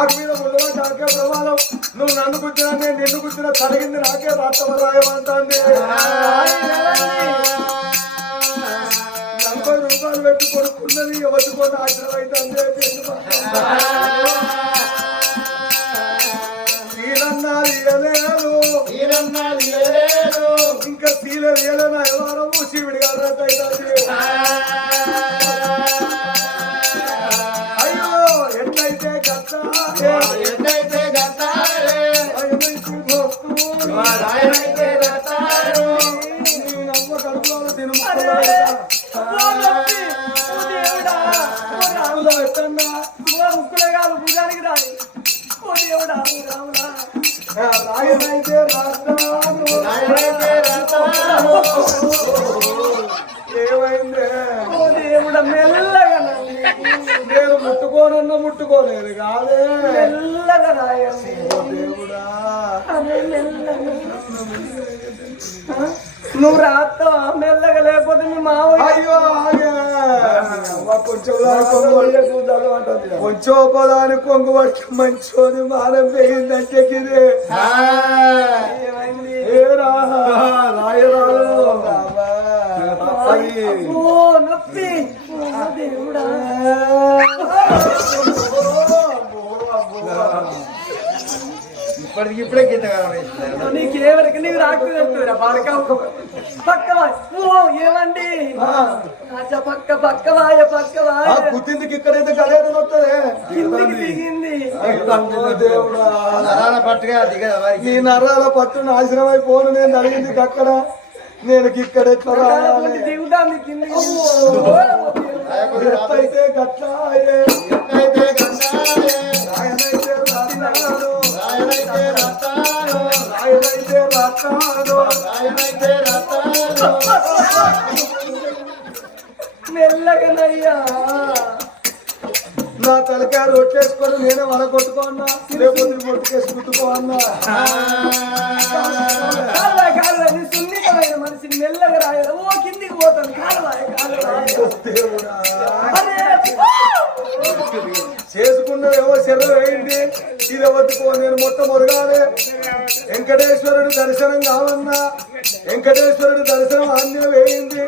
ఆకు మీద పడ్డ ఆకే ప్రమాదం నువ్వు నన్ను కూర్చున్నా నేను నిన్ను కూర్చున్నా తరిగింది నాకే రాష్ట్రం రాయమంటుంది నలభై రూపాయలు పెట్టి కొనుక్కున్నది ఎవరికొని ఆశ్రమం అయితే అంతే సీలన్నా ఇయ్యలేదు ఈరన్నా లేదు ఇంకా ఎవరము శివుడి గారు అయితే భుజానికి రాయి. ఓ దేవుడా ఓ రాముడా. రాయనైతే రాస్తాను. రాయనైతే రతారు ఏమైందే ఓ దేవుడా మెల్లగా నేను ముట్టుకోనన్నా ముట్టుకోలేదు కాదే. మెల్లగా దేవుడా? నువ్వు రాస్తావా? మెల్లగా లేకపోతే మీ అయ్యో అమ్మ కొంచెం దాని కొంగు పట్టి చూద్దాం అంటుంది. కొంచెం పొలాన్ని కొంగు పట్టి మంచోని మానం వేయిందంటే గిరి ఏమైంది ఏ రా రాయరాలు ఓ నొప్పి ఓ దేవుడా ఇప్పటికి ఇప్పుడే గీత నీకేవరికి నీకు రాకుండా బాడక పక్క వాయ్. ఓ ఏమండి రాజా పక్క పక్క వాయ పక్క వాయ కుత్తిందికి ఇక్కడైతే గలేరు వస్తుంది కిందికి దిగింది. దేవుడా. నరాల పట్టుగా ఈ నరాల పట్టు నాశనం అయిపోను నేను అడిగింది అక్కడ. నేను ఇక్కడ ఎట్లా దిగుతాంది కిందికి. మెల్లగనయ్యా. నా తలకాయ రొట్టేసుకొని నేనే వల కొట్టుకోన్నా లేకపోతే కొట్టుకేసి కుట్టుకోన్నా కాళ్ళ కాళ్ళ నీ సున్నితమైన మనిషిని మెల్లగా రాయాలి ఓ కిందికి పోతాను. కాలవాయ కాలవాయ దేవుడా. అరే చేసుకున్న ఏవో వేయండి. ఇది వద్దుకో నేను మొత్తం మొదగాలి వెంకటేశ్వరుడు దర్శనం కావన్నా వెంకటేశ్వరుడు దర్శనం అన్నీ వేయింది.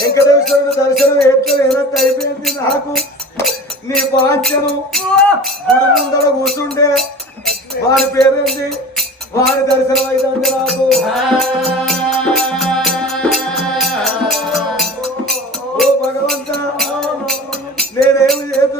వెంకటేశ్వరుడు దర్శనం ఎట్లా లేనట్టు అయిపోయింది నాకు. నీ పాంచను గుడి ముందర కూర్చుండే వాడి పేరేంది? వాడి దర్శనం అయితే నాకు. నేనేమి చేతు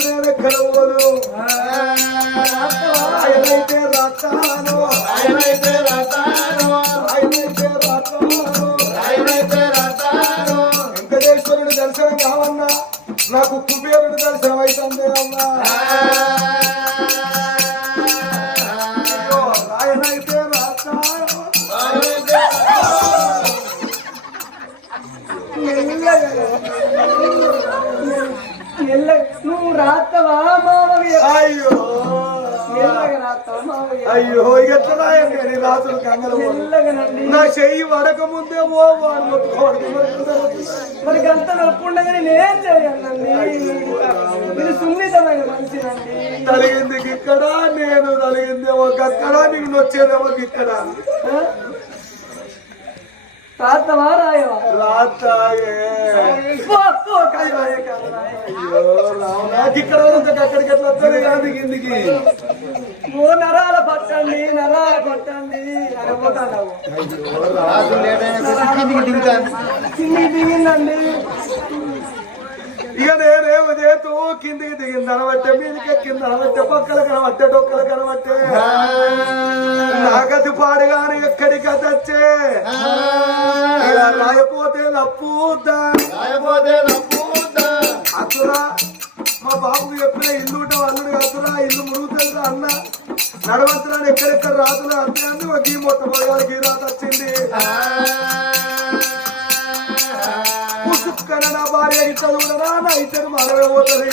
నా చెయ్యి వడక ముందే ఓ వాడు ముట్టుకోవడం మరి గంత నొప్పుండగా నేనేం చేయాలండి ఇది సున్నితమైన మనిషినండి తలిగింది ఇక్కడ నేను తలిగింది ఒక అక్కడ నీకు నొచ్చేదేమో ఇక్కడ? రాస్తావా రాయవా? రావునా ఇక్కడ అక్కడికి ఎట్లా వస్తుంది కానీ కిందికి ఓ నరాల పట్టండి నరాల పట్టండి. అని కిందికి దిగిందండి. ఇక నేనేమో చేతూ కిందికి దిగింది అనబట్టే మీదకి ఎక్కింది అనబట్టే పక్కల కనబట్టే డొక్కలు కనబట్టే నాగతి పాడుగాను ఎక్కడికి వచ్చే రాయపోతే నప్పుద్దా రాయపోతే నమ్ముతా అతురా మా బాబుకు చెప్పిన ఇల్లు ఉంటాం అల్లుడు అతురా ఇల్లు మురుగుతుందా అన్నా. నడవంతులను ఎక్కడెక్కడ రాతులు అంతే అంది ఒక ఈ మొత్తం వాళ్ళకి రాత వచ్చింది. పుసుక్కన నా భార్య ఇట్లా చూడరా నా ఇద్దరు మనమే పోతుంది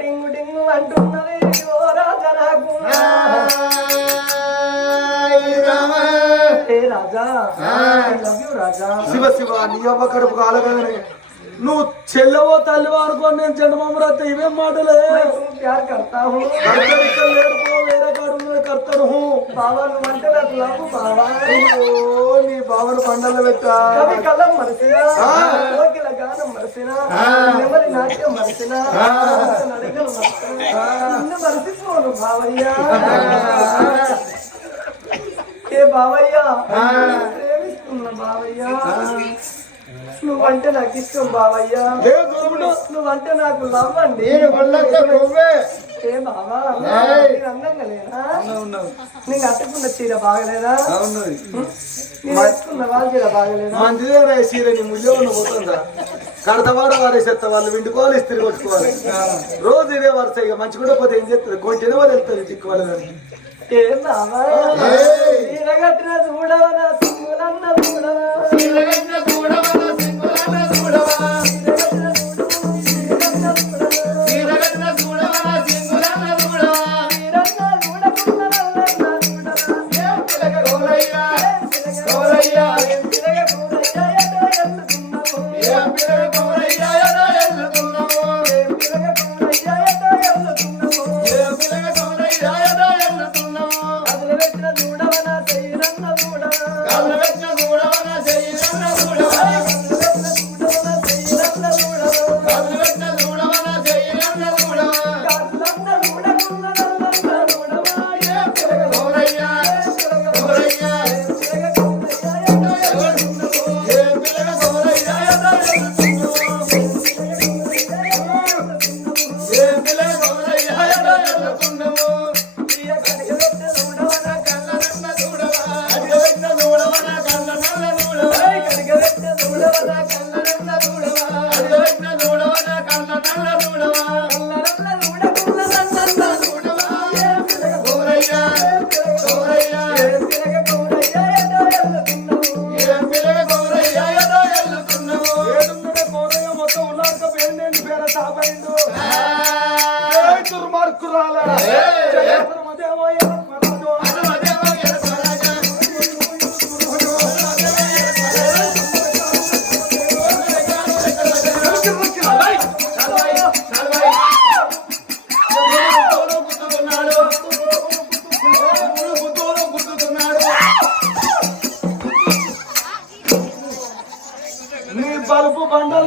టింగు టింగు అంటున్నది ఓ రాజా నాకు. శివ శివ నీ అవ్వ కడుపు కాలగానే. నువ్వు చెల్లవో తల్లివో అనుకోని నేను చెండమమ్మరత్త ఇవేం మాటలే? मैं ఉన్నాడు కర్తడు హూ. बाबा నువ్వు అంటే నాకు లవ్ బావా ఓ నీ బావను పండలు పెట్టా. కవి కలం మరసినా ఆ. కోకిల గానం మరసినా నెమలి నాట్యం నడికలు నిన్ను బావయ్యా. ఏ బావయ్యా ప్రేమిస్తున్న బావయ్యా. నువ్వంటే నాకు ఇష్టం బావయ్యా. నువ్వంటే నాకు లవ్ అండి. నేను నీకు అట్టకున్న చీర బాగలేదా? చీర బాగలేదా? మంచిదే రా ఈ చీర నీ ముళ్ళో ఉన్న పోతుందా? కడతవాడ వారేసేస్త వాళ్ళు విండుకోవాలి ఇస్త్రీ కొట్టుకోవాలి. రోజు ఇదే వరుస ఇక మంచి కూడా పోతే ఏం చేస్తుంది కొంచెం వాళ్ళు వెళ్తుంది చిక్కు ఏం బావా? ఏయ్. చీరగట్టిన చూడవా?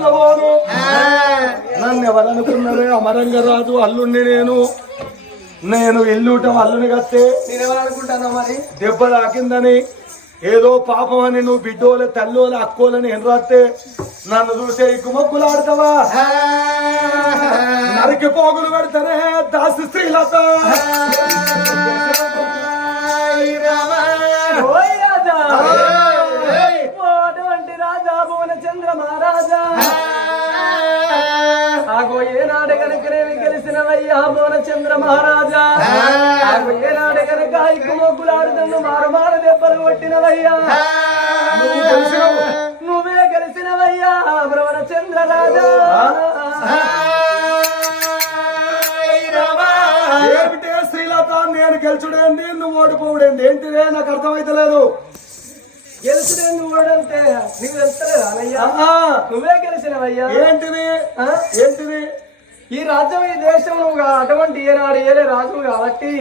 పోను నన్ను ఎవరనుకున్నారే అమరంగ రాజు అల్లుండి నేను. నేను ఇల్లుటం అల్లుని అనుకుంటాను మరి? దెబ్బ తాకిందని ఏదో పాపం అని నువ్వు బిడ్డోలే తల్లోలే అక్కోలని ఎన్రాస్తే నన్ను చూసే గుమ్మక్కులాడతావా నరికి పోగులు పెడతానే దాసి ఓయ్ చంద్ర మహారాజా. ఆగో ఏనాడు గనకనేవి గెలిసినవయ్యా భువన చంద్ర మహారాజా. ఆగో ఏనాడు గనక ఇక్కు మొగ్గులాడుతున్న మారు మారు దెబ్బలు కొట్టినవయ్యా. నువ్వు గెలిసినవయ్యా భువన చంద్ర రాజా. ఏమిటే శ్రీలత? నేను గెలుచుడేంది నువ్వు ఓడిపోవుడేంది ఏంటిదే? నాకు అర్థమైతలేదు. గెలిచినే నువ్వు అంటే నీకు తెలుస్తలేదు అయ్యా ఆహా. నువ్వే గెలిచినవయ్యా? ఏంటిది? ఏంటిది ఈ రాజ్యం ఈ దేశం నువ్వు అటువంటి ఏనాడు ఏలే రాజు కాబట్టి.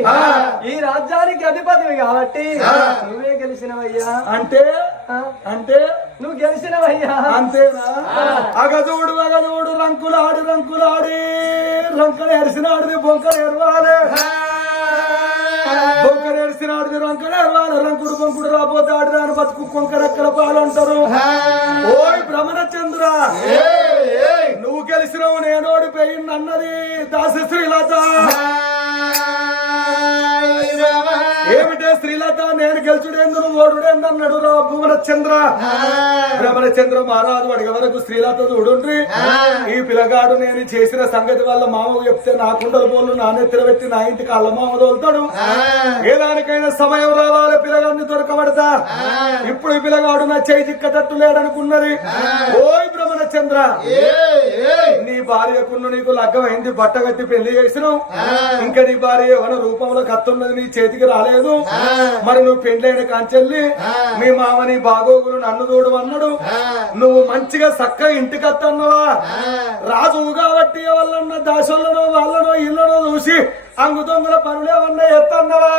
ఈ రాజ్యానికి అధిపతివి కాబట్టి నువ్వే గెలిచినవయ్యా. అంటే? అంటే? నువ్వు గెలిచినవయ్యా. అంతేనా? అగదూడు అగదూడు రంకులాడి రంకులాడి రంకలు ఎరిసినాడిది బొంకలు ఎరవాలి. బొంకలు ఎరిసినాడిది రంకలు ఎరవాలి రంకుడు బొంకుడు రాబోతే ఆడి రాని బతుకు కొంకరెక్కల పాలు అంటారు. ఓయ్ భ్రమణ చంద్ర. నువ్వు గెలిచినవు నేను ఓడిపోయింది అన్నది దాసి శ్రీలత శ్రీలత నేను గెలుచుడేందును ఓడుడేందన్నాడు రా భువన చంద్ర భ్రమణ చంద్ర మహారాజు అడిగే వరకు స్త్రీలతో చూడుండ్రి. ఈ పిల్లగాడు నేను చేసిన సంగతి వల్ల మామకు చెప్తే నా కుండల పోలు నా నెత్తిన పెట్టి నా ఇంటికి అల్ల మామ తోలుతాడు. ఏ దానికైనా సమయం రావాలి పిల్లగాడిని దొరకబడతా. ఇప్పుడు ఈ పిల్లగాడు నా చేయి చిక్కటట్టు లేడనుకున్నది. ఓయ్ భ్రమణ చంద్ర నీ భార్యకున్న నీకు లగ్గమైంది బట్ట కట్టి పెళ్ళి చేసినావు. ఇంకా నీ భార్య ఏమైనా రూపంలో కత్తున్నది నీ చేతికి రాలేదు. మరి నువ్వు పెండ్లైన కాంచెల్లి మీ మామ నీ బాగోగులు నన్ను చూడు అన్నాడు. నువ్వు మంచిగా చక్కగా ఇంటికి అత్తన్నావా రాజువు కాబట్టి వాళ్ళన్న దాసోళ్ళనో వాళ్ళనో ఇళ్ళనో చూసి అంగు దొంగల పనులు ఏమన్నా ఎత్తన్నావా?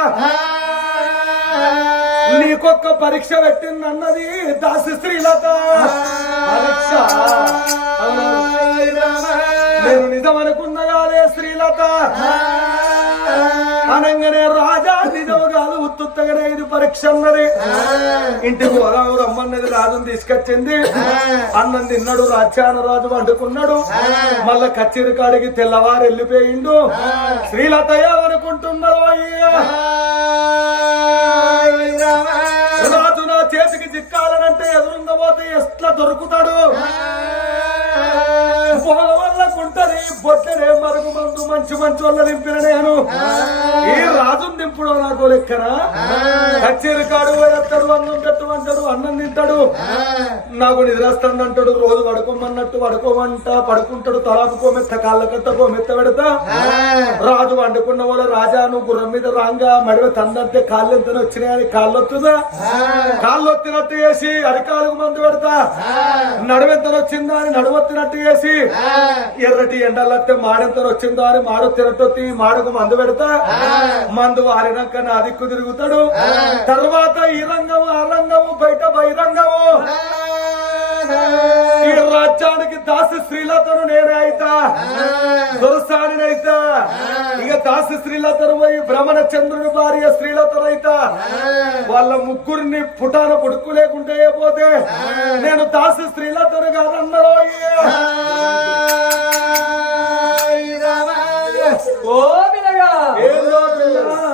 నీకొక్క పరీక్ష పెట్టింది అన్నది దాసి స్త్రీలత. పరీక్ష. నేను నిజం అనుకున్న కాదే శ్రీలత అనగానే రాజా నిజం కాదు ఉత్తుత్తగానే ఇది పరీక్ష అన్నది ఇంటికి పోదాము రమ్మన్నది రాజుని తీసుకొచ్చింది. అన్నం తిన్నాడు రాజ్యాన రాజు వండుకున్నాడు మళ్ళా కచ్చేరి కాడికి తెల్లవారు వెళ్ళిపోయిండు. శ్రీలత ఏమనుకుంటున్నారో అయ్యా. రాజు నా చేతికి చిక్కాలనంటే ఎదురుంగ పోతే ఎట్లా దొరుకుతాడు? పోల వల్ల కుంటది బొట్టనే మరుగు మందు మంచి మంచి వల్ల నింపిన నేను. ఈ రాజుని దింపుడు నాకు లెక్కన కచ్చేరి కాడు పోయేస్తాడు అన్నం పెట్టమంటాడు అన్నం తింటాడు. నాకు నిద్రస్తుంది అంటాడు రోజు పడుకోమన్నట్టు పడుకోమంట పడుకుంటాడు తలాపుకో మెత్త కాళ్ళ కట్టకో మెత్త పెడతా రాజు వండుకున్న వాళ్ళ రాజా నువ్వు గుర్రం మీద రాంగా మడివ తందంటే కాళ్ళు ఎంత వచ్చినాయని కాళ్ళు వస్తుందా కాళ్ళు వచ్చినట్టు చేసి అరికాలకు మందు పెడతా. నడువెంత వచ్చిందా అని నడువొత్తినట్టు చేసి ఎర్రటి ఎండలత్తే మాడెంత వచ్చిందా అని మాడొత్తినట్టు మాడకు మందు పెడతా. మందు వారినాక నా దిక్కు తిరుగుతాడు తర్వాత ఈ రంగము ఆ రంగము బయట బహిరంగము. ఈ రాజ్యానికి దాసి స్త్రీలతను నేనే అయితా. దొరసానినైతా ఇక దాసి స్త్రీలతను పోయి భ్రమణ చంద్రుని భార్య స్త్రీలతనైతా. వాళ్ళ ముగ్గురిని పుటాన పుడుకు లేకుంటే పోతే నేను దాసి స్త్రీలతను కాదన్నరో ఓ.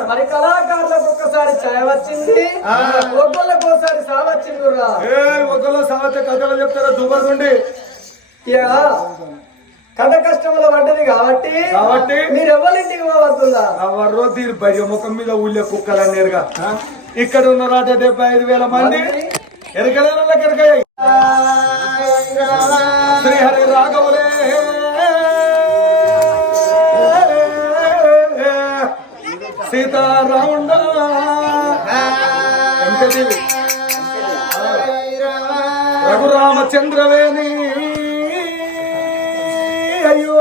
మరి కళాకారులకు ఒక్కసారి ఛాయ వచ్చింది. ఒక్కళ్ళకు ఒకసారి సా వచ్చింది రా ఏ ఒకళ్ళు సావత కథలు చెప్తారా దుబ్బకుండి ఇక కథ కష్టంలో పడ్డది కాబట్టి కాబట్టి మీరు ఎవరింటికి పోవద్దులా? ఎవరో తీరు భయ ముఖం మీద ఊళ్ళే కుక్కలు నేరుగా ఇక్కడ ఉన్నారట డెబ్బై ఐదు వేల మంది ఎరకలేరు ఎరకాయ శ్రీహరి రాఘవులే. సీతారాముండ. వెంకటేవి. రఘురామచంద్రవేణి. అయ్యో.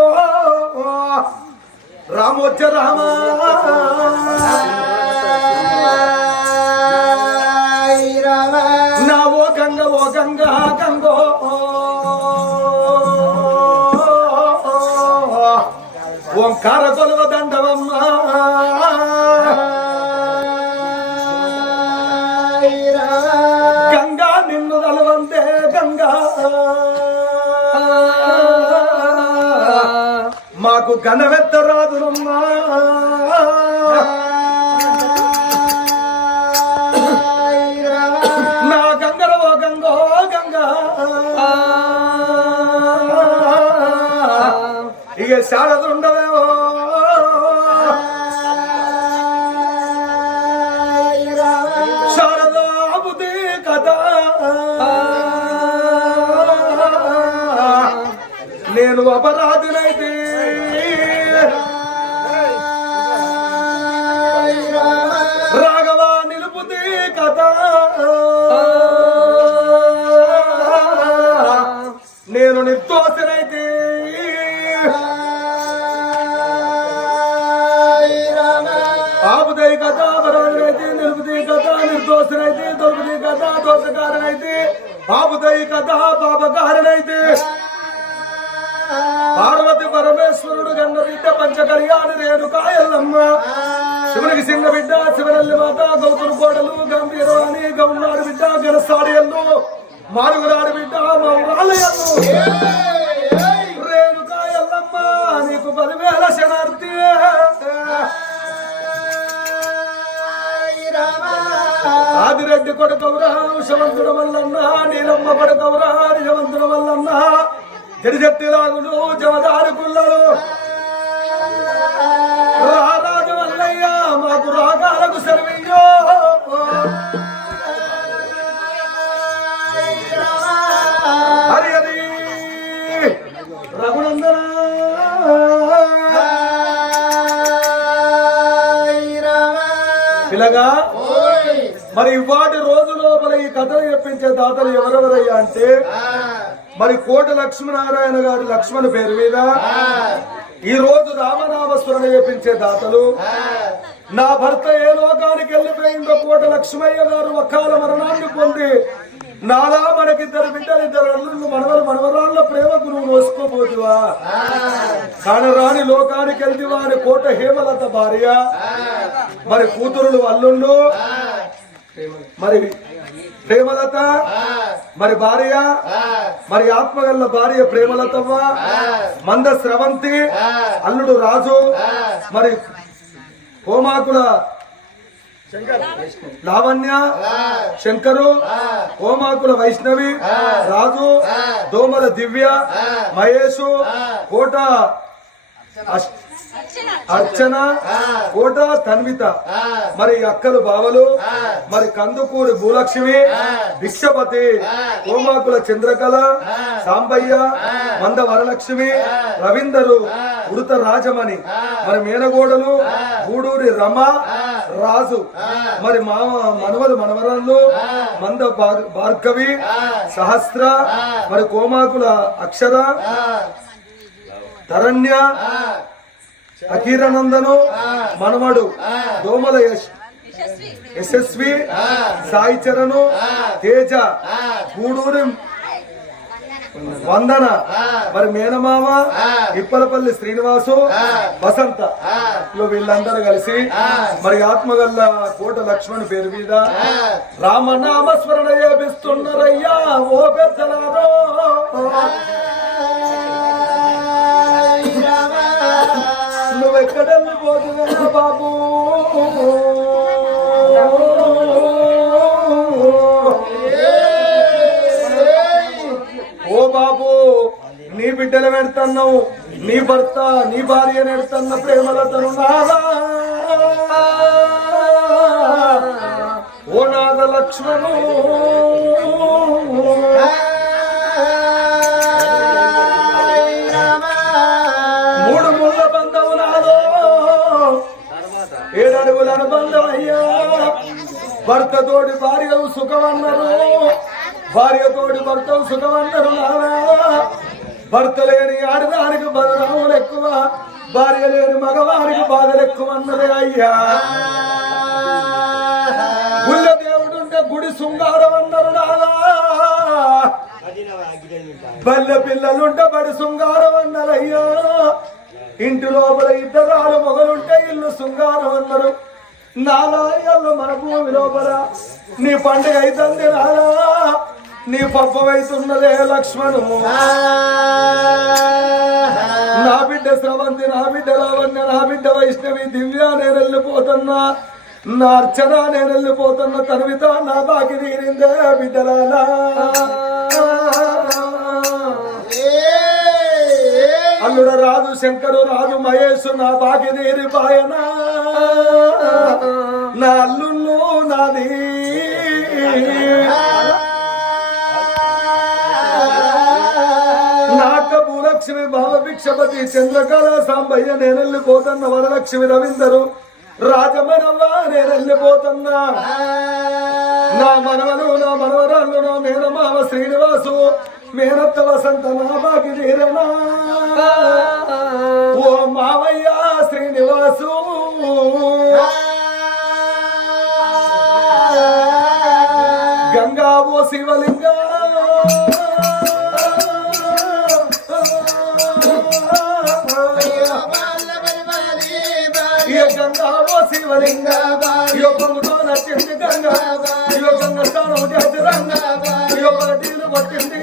రామోచ్చ రామ నా ఓ గంగ ఓ గంగ గంగో. ఓంకార కొలువ దండవమ్మా. మాకు ఘనవెత్త రాదురమ్మా నా గంగల ఓ గంగో. గంగా ఇక శారదుండవేవో ఆదిరెడ్డి కొడుకవురా శవంతుడు వల్లన్నా నీలమ్మ కొడుకవురా నిజవంతుడు వల్లన్న తెడిచెట్టి లాగులు జమదారి పుల్లలు. రారాజు వల్లయ్యా మాకు రాగాలకు సెలవయ్యో అనగా మరి ఇవాటి రోజు లోపల ఈ కథలు చెప్పించే దాతలు ఎవరెవరయ్యా అంటే మరి కోట లక్ష్మీనారాయణ గారి లక్ష్మణ పేరు మీద ఈ రోజు రామనామస్మరణ చెప్పించే దాతలు నా భర్త ఏ లోకానికి వెళ్ళిపోయిందో కోట లక్ష్మయ్య గారు ఒక్కాల మరణాన్ని పొంది నాలా మనకిద్దరు బిడ్డలు ఇద్దరు అల్లుళ్ళు మనవలు మనవరాళ్ళ ప్రేమ గురువు మోసుకోబోతువా కానరాని లోకానికి వెళ్తివా అని కోట హేమలత భార్య. మరి కూతురులు అల్లుళ్ళు. మరి ప్రేమలత. మరి భార్య. మరి ఆత్మగల్ల భార్య ప్రేమలతమ్మ మంద స్రవంతి అల్లుడు రాజు. మరి కోమాకుల లావణ్య. శంకరు. హోమాకుల వైష్ణవి. రాజు. దోమల దివ్య. మహేషు. కోట. అర్చన. కోట తన్విత. మరి అక్కలు బావలు మరి కందుకూరి భూలక్ష్మి భిక్షపతి హోమాకుల చంద్రకళ సాంబయ్య మంద వరలక్ష్మి రవీందరు ఉడత రాజమణి. మరి మేనగోడలు గూడూరి రమ రాజు. మరి మామ మనవలు మనవరాళ్ళు మంద భార్- భార్గవి సహస్ర మరి కోమాకుల అక్షర తరణ్య అఖీరానందను మనమడు దోమల యశ్ యశస్వి. సాయి చరణు తేజ గూడూరి వందన. మరి మేనమామ ఇప్పలపల్లి శ్రీనివాసు వసంత. వీళ్ళందరూ కలిసి మరి ఆత్మగల్ల కోట లక్ష్మణ్ పేరు మీద రామనామస్మరణ చేపిస్తున్నారయ్యా ఓ పెద్దలారో నువ్వు పోతున్నా బాబు. ఓ బాబు నీ బిడ్డలు పెడుతున్నావు నీ భర్త నీ భార్య నెడుతున్న ప్రేమలతను నాదా ఓ నాద లక్ష్మణు ఏడడుగుల అనుబంధం అయ్యా భర్తతోటి భార్యవు సుఖమన్నారు భార్యతోటి భర్తవు సుఖమన్నారు నానా. భర్త లేని ఆడదానికి బదనాములు ఎక్కువ. భార్య లేని మగవారికి బాధలు ఎక్కువ అన్నదే అయ్యా. గుళ్ళ దేవుడుంటే గుడి శృంగారం అన్నారు నానా బల్లె పిల్లలుంటే బడి శృంగారం అన్నారయ్యా ఇంటి లోపల ఇద్దరాలు మొగలుంటే ఇల్లు శృంగారం అన్నారు. నాలాయల్లో మన భూమి లోపల. నీ పండుగ అవుతుంది రాలా నీ పప్పవైతున్నదే లక్ష్మణు. నా బిడ్డ స్రవంతి నా బిడ్డ లావణ్య నా బిడ్డ వైష్ణవి దివ్య నేను వెళ్ళిపోతున్నా నా అర్చన నేను వెళ్ళిపోతున్న తన్విత నా బాకి తీరిందే బిడ్డలాలా అల్లుడ రాజు శంకరు రాజు మహేష్ నా బాగినేరి తీరి నా అల్లుళ్ళు నాది నాక భూలక్ష్మి భావభిక్షపతి చంద్రకళ సాంబయ్య నేను వెళ్ళిపోతున్న వరలక్ష్మి రవీందరు. రాజమనవ్వ నేను వెళ్ళిపోతున్నా నా మనవలు నా మనవరాళ్ళు నా మేనమావ శ్రీనివాసు. మేనత్త వసంత నా తీరనా? ఓ మావయ్య శ్రీనివాసు. గంగా ఓ శివలింగ. గంగా ఓ శివలింగ. ఈ పొంగుతో నచ్చింది గంగా. యోగంగా గంగ స్థానం ఈ పటీలు పట్టింది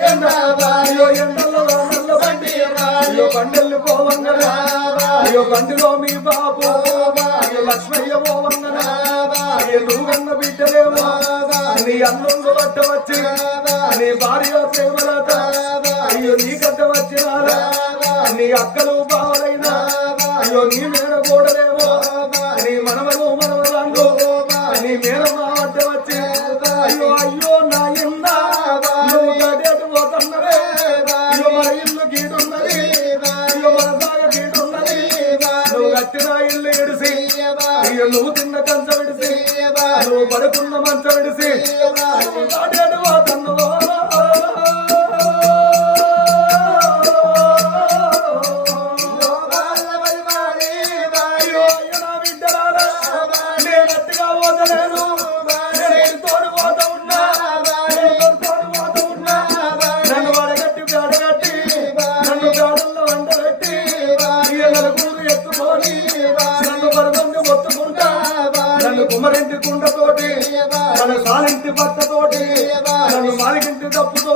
అయ్యో ఎండల్లో నల్ల బండి అయ్యో బండెల్లు పోవంగన అయ్యో బండిలో మీ బాబు. అయ్యో లక్ష్మయ్య పోవంగన అయ్యో నువ్వు కన్న బిడ్డలేమో. నీ అన్నంలో పట్ట వచ్చి నీ భార్య ప్రేమలత. అయ్యో నీ గడ్డ వచ్చినారా నీ అక్కలు బావలైనా అయ్యో నీ మేడ గోడలేమో. నీ మనవలు మనవరాళ్ళు. నీ మేడ సాలింటి నన్ను మాలిగింటి తప్పుతో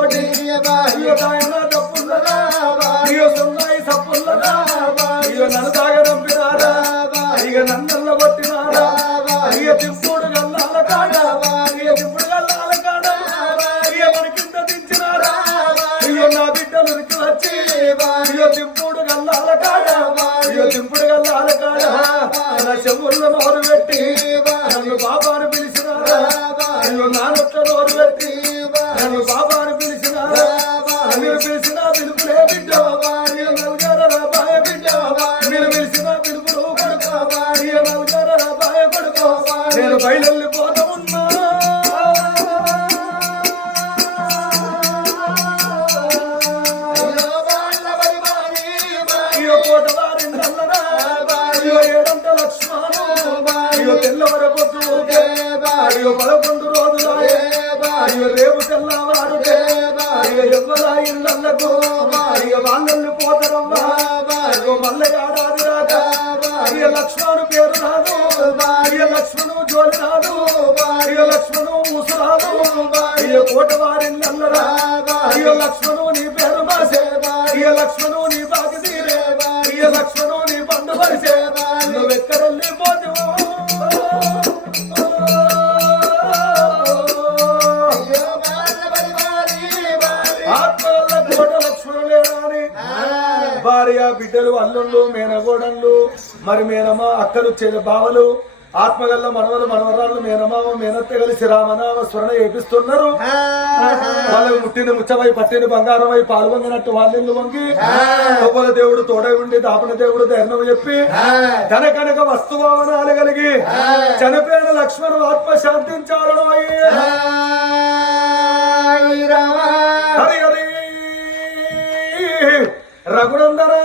నేను అల్లుళ్ళు మేనగోడళ్ళు మరి మేనమా అక్కలు బావలు ఆత్మగల్ల మనవలు మనవరాలు మేనమావ మేనత్త కలిసి రామనామ ఏపిస్తున్నారు. వాళ్ళకి ముట్టిన ముచ్చమై పట్టిన బంగారమై పాల్గొందినట్టు వాళ్ళిల్లు వంగి గొప్పల దేవుడు తోడై ఉండి దాపన దేవుడు ధర్మం చెప్పి ధన కనుక వస్తుభావనాలు కలిగి చనిపోయిన లక్ష్మణుడు ఆత్మ శాంతించాలను రఘునందరా